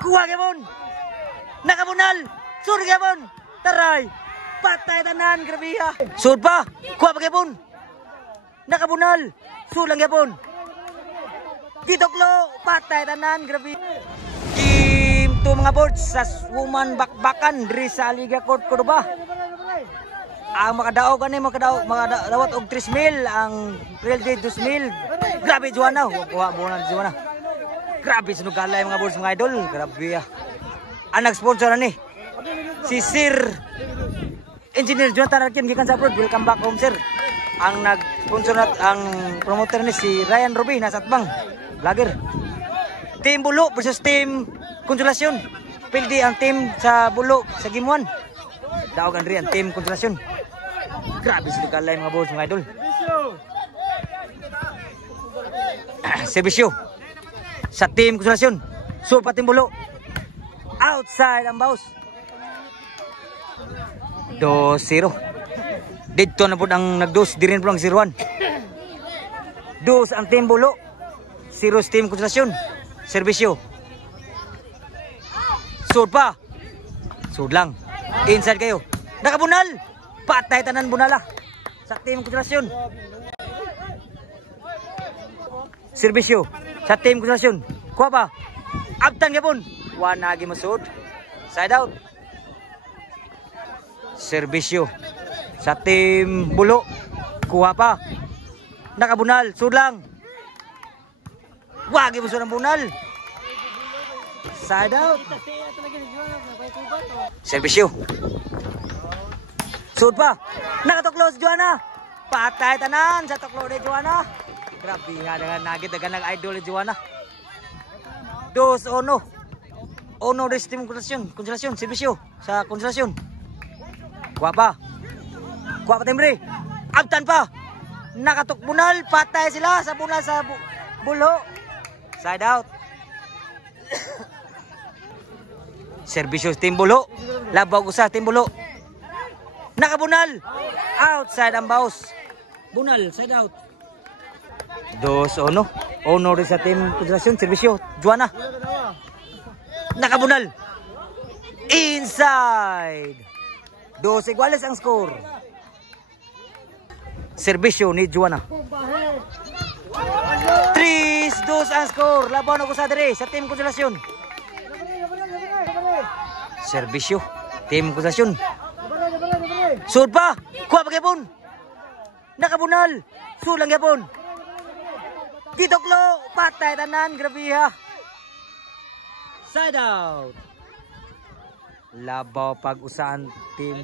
Kuha gyapon. Nakabunal. Sur gyapon. Taray. Patay tanan, grabe ha. Sud pa. Kuha pa gyapon. Nakabunal. Sur lang gyapon. Gituklo. Patay tanan, grabe. Team 2 mga boards sa woman bakbakan diri sa Liga Court Cordoba. Ang makadaog ani makadawat og 3,000 ang Real Day 2,000. Grabe Juana. Kuha mo na Juana. Grabe sinugalay mga boards mga idol. Grabe ha. Ang nag-sponsor ani si Sir Engineer Jonathan Arkin gikan sa abroad. Welcome back home sir. Ang nag-sponsor ang promoter ni si Ryan Ruby nasa Atbang. Vlogger. Team Bulo versus Team Konsolasyon. Pildi ang team sa Bulo sa Game 1. Daog Andre ang Team Konsolasyon. Grabe sila kalay mga boss mga idol. Servisyo sa Team Konsolasyon. Supa Team Bulo. Outside ang boss. 2-0. Dito na po ang nag-dos. Di rin po ang 0-1. Dos ang Team Bulo. 0 Team Konsolasyon. Servisyo. Sud pa. Sud lang. Inside kayo. Nakabunal. Patay tanan bunala. Sa Team Konsolasyon. Servisyo. Sa Team Konsolasyon. Kuha pa. Abtan gapon. One lagi masud. Side out. Servisyo. Sa Team Bulo. Kuha pa. Nakabunal. Sud lang. Wagi masud ang bunal. Side out. Servisyo. Sud pa. Nakatuklo si Joanna. Patay tanan sa tuklo ni Joanna. Grabe nga dengan nagit dagan idol ni Joanna. 2-1. Ono des Team Konsolasyon. Servisyo sa Konsolasyon. Kuha pa. Kuha pa timbre. Abtan pa. Nakatuk bunal. Patay sila sa bunal sa Bulo. Side out. Servisyo Team Bulo. Labaw ko sa Team Bulo. Nakabunal. Outside ang baus. Bunal. Side out. 2-1. Ono rin sa Team Konsolasyon. Servisyo. Joanna. Nakabunal. Inside. 2 iguales ang score. Servisyo ni Joanna. 3-2 ang score. Labaw na ko sa dire sa Team Konsolasyon. Servisyo. Team Konsolasyon. Sud pa. Kuha pa gyapon. Nakabunal. Sud lang gyapon. Gituklo. Patay tanan. Grabe ha. Side out. Labaw pag-usahan team.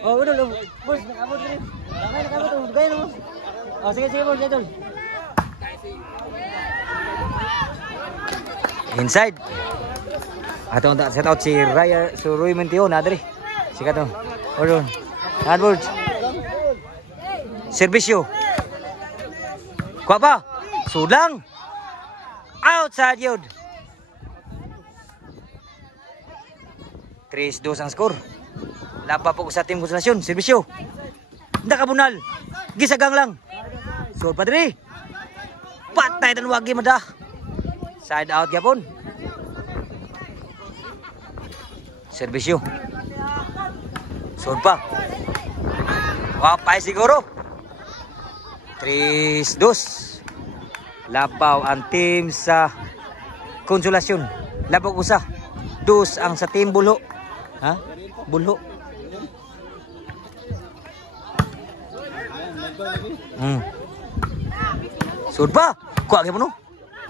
Oh, udah boss, nakabot rin. Nakabot. Gaya mo. Oh, sige boss, idol. Inside. Atong set out si Raya Suroy Mentio na diri. Sikat to. Odon. Adwords. Servisyo. Kuha pa. Sudlang. Outside yun. 3-2 ang score. Laba po sa Team Konsolasyon. Servisyo. Nakabunal. Gisagang lang. Sud pa diri. Patay tan wagi mada. Side out yapon. Servisyo. Sud pa. Wapay siguro. 3-2. Labaw ang team sa Konsolasyon. Labaw usa. 2 ang sa Team Bulo. Ha? Bulo. Sud pa. Kuha gyapon no.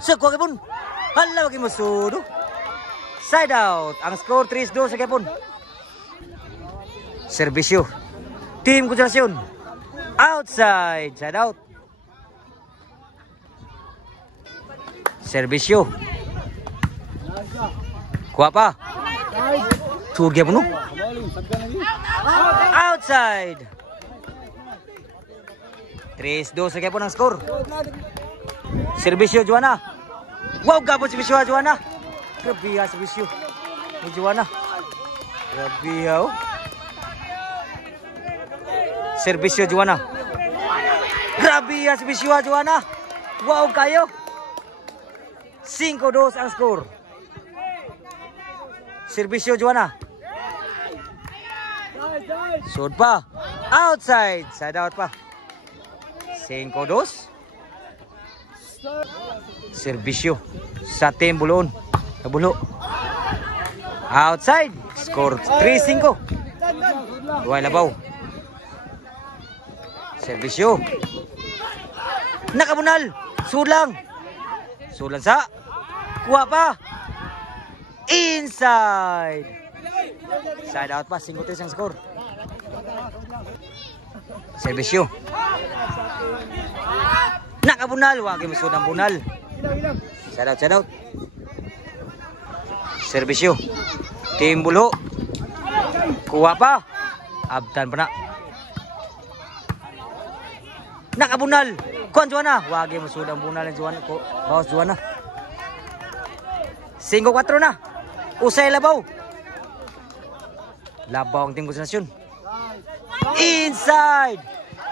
Sa kuha gyapon. Hala wagi mo sud. Side out. Ang score 3-2 sa gyapon. Servisyo. Team Konsolasyon. Outside. Side out. Servisyo. Kuha pa. Sud gyapon no. Outside. 3-2 sa gyapon ang score. Servisyo Joanna. Wow, gabon servisyo Joanna. Grabe ha servisyo ni Joanna. Grabe ha. Oh. Servisyo Joanna. Grabe ha servisyo Joanna. Wow kayo. 5-2 ang score. Serbisyo Juana. Sud pa. Outside. Side out pa. 5-2. Serbisyo sa Team Buloon. Nabulo. Outside. Score 3-5. Duay labaw. Serbisyo. Nakabunal. Sulang. Sulang sa. Kuha pa. Inside. Side out pa. 5-3 ang score. Serbisyo. Nakabunal. Wag yung masud ang bunal. Side out, side out. Serbisyo. Team Bulo. Kuha pa. Abtan pa na. Nakabunal. Kuan Juana. Wag yung masud ang bunal ng Juana. Bawas Juana. 5-4 na. Usay labaw. Labaw ang Team Konsentrasyon. Inside.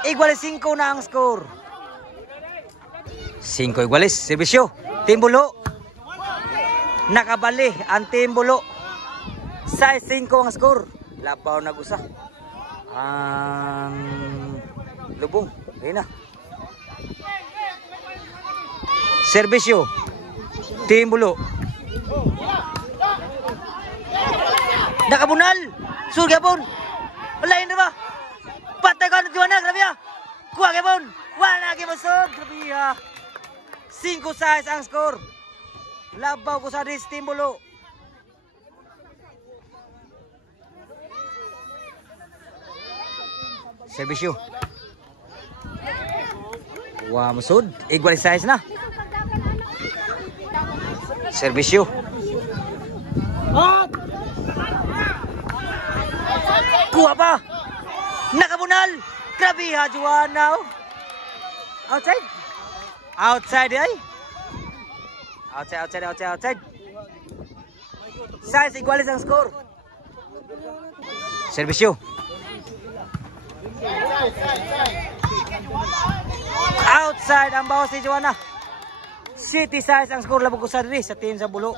Iguales 5 na ang score. 5 iguales. Serbisyo. Team Bulo. Nakabali ang Team Bulo. 6-5 ang score. Labaw nag-usa. Ang lubong. Ayun na. Serbisyo. Team Bulo. Nakabunal. Surgapon. Walain na ba? Patay ka na Juana. Grabe ya. Kuha gapon. Wala lagi masod. Grabe ya. 5-6 ang score. Labaw ko sa Team Bulo. Serbisyo. Wah masud. Equalize na. Serbisyo. Kuha pa. Nakabunal. Grabe ha, Juana. Outside. Outside ay. Outside. Size iguales ang score. Serbisyo. Outside ang bawas si Juana. City size ang score labog ko sa diri sa team sa Bulo.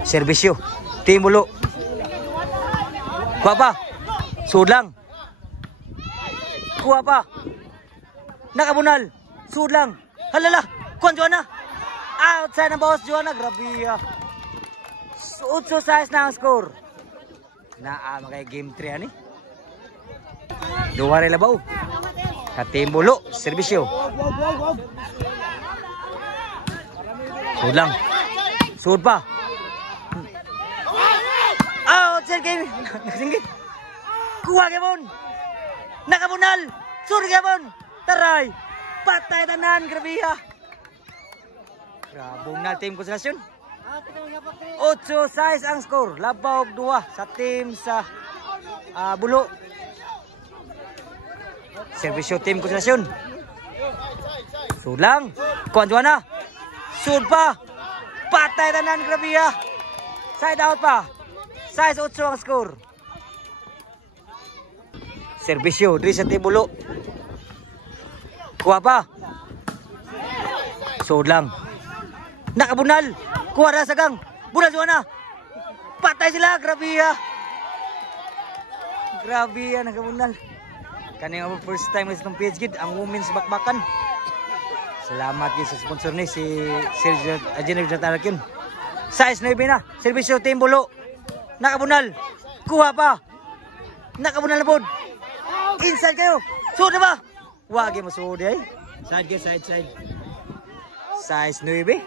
Serbisyo. Team Bulo. Kuha pa. Sudlang. Kuha pa. Nakabunal. Sudlang. Halala. Kuhan Juana. Outside ang bawas Juana. Grabe ya. 8-6 na ang score. Naa makay game 3 ani. Duwa rin labaw. Sa Team Bulo. Serbisyo. Sudlang. Sud pa. Outside game. Nagsingit. Kuha gapon. Nakabunal. Sur gapon. Taray. Patay tanan. Grabe ha. Grabong na Team Konsentrasyon. 8-6 ang score. Labaw og 2 sa team sa Bulo. Serbisyo Team Konsentrasyon. Sulang. Kuhan Juana. Sud pa. Patay tanan. Grabe ha. Side out pa. 6-8 ang score. Serbisyo diri sa Team Bulo. Kuha pa. Sudlang. Nakabunal. Kuha na sa gang. Bunal Juana. Patay sila. Grabe ha. Grabe ha. Nakabunal. Kani nga first time sa itong PH Gid. Ang women's bakbakan. Salamat yun sa sponsor ni si Sergio Ajenib Jatarak yun. 6-9 na. Serbisyo Team Bulo. Nakabunal. Kuha pa. Nakabunal na pod. Inside kayo. Suda ba? Wag mo suda eh. Side kayo, side. Size 9.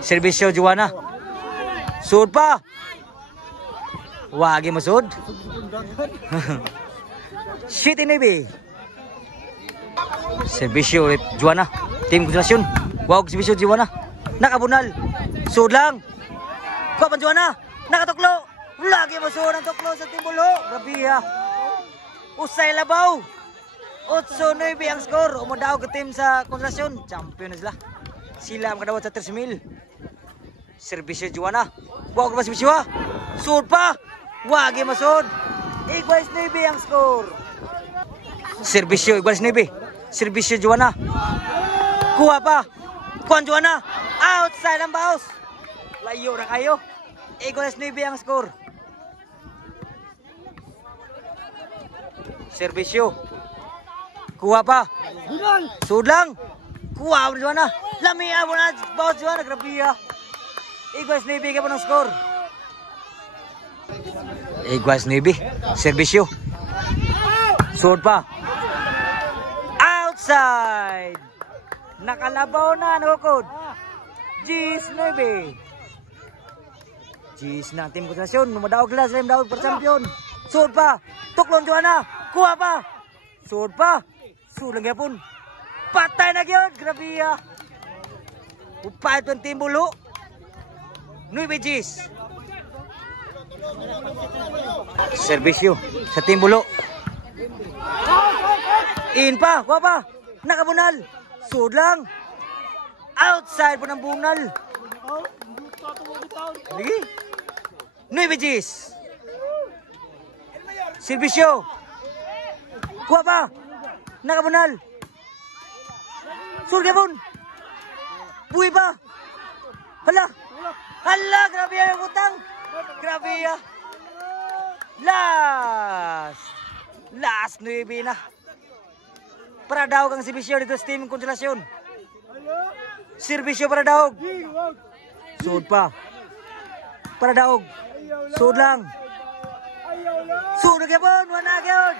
Serbisyo Juana. Sud pa. Wag mo sud. Shit ini. Serbisyo Juana. Team Konsentrasyon. Wag serbisyo Juana. Nakabunal. Sud lang. Kuha pa Juana. Nakatuklo. Lagi mo sud ang tuklo sa Team Bulo. Grabe ha. Usay labaw. 8-9 ang score. Umudaw ka team sa Konsentrasyon. Champion na sila. Sila ang kadawat sa 3,000. Serbisyo Juana. Wag ba serbisyo ha. Sud pa. Wag masud. Iguales 9 ang score. Serbisyo iguales 9. Serbisyo Juana. Kuha pa. Kuhan Juana. Outside ang baos. Layo na kayo. Eagles 9 ang score. Servisyo. Kuha pa. Sudlang. Kuha mo na. Lamia mo na. Bawat siya na. Grabe ya. Eagles 9 ka po ng score. Eagles 9. Servisyo. Sud pa. Outside. Nakalabaw na. Nakukod. Gis 9. Gis na team konsentrasyon. Madaog lang sila. Madaog per champion. Sud pa. Tuklon Joanna. Kuha pa. Sud pa. Sud lang yapon. Patay na yun. Grabe ya. Upay ito ang team bulo. 9 Gis. Servisyo sa team bulo. In pa. Kuha pa. Nakabunal. Sud lang. Outside po ng bunal. Lagi. 9 Gis. Servisyo. Kuha pa. Nakabunal. Sud gapon. Buhay pa. Hala. Hala. Grabe yan yung utang. Grabe yan. Last 9 na. Para daw kang servisyo dito sa team konselasyon. Servisyo para daog. Sud pa. Para daog. Sud lang. Sud na gyapon, wala gyud.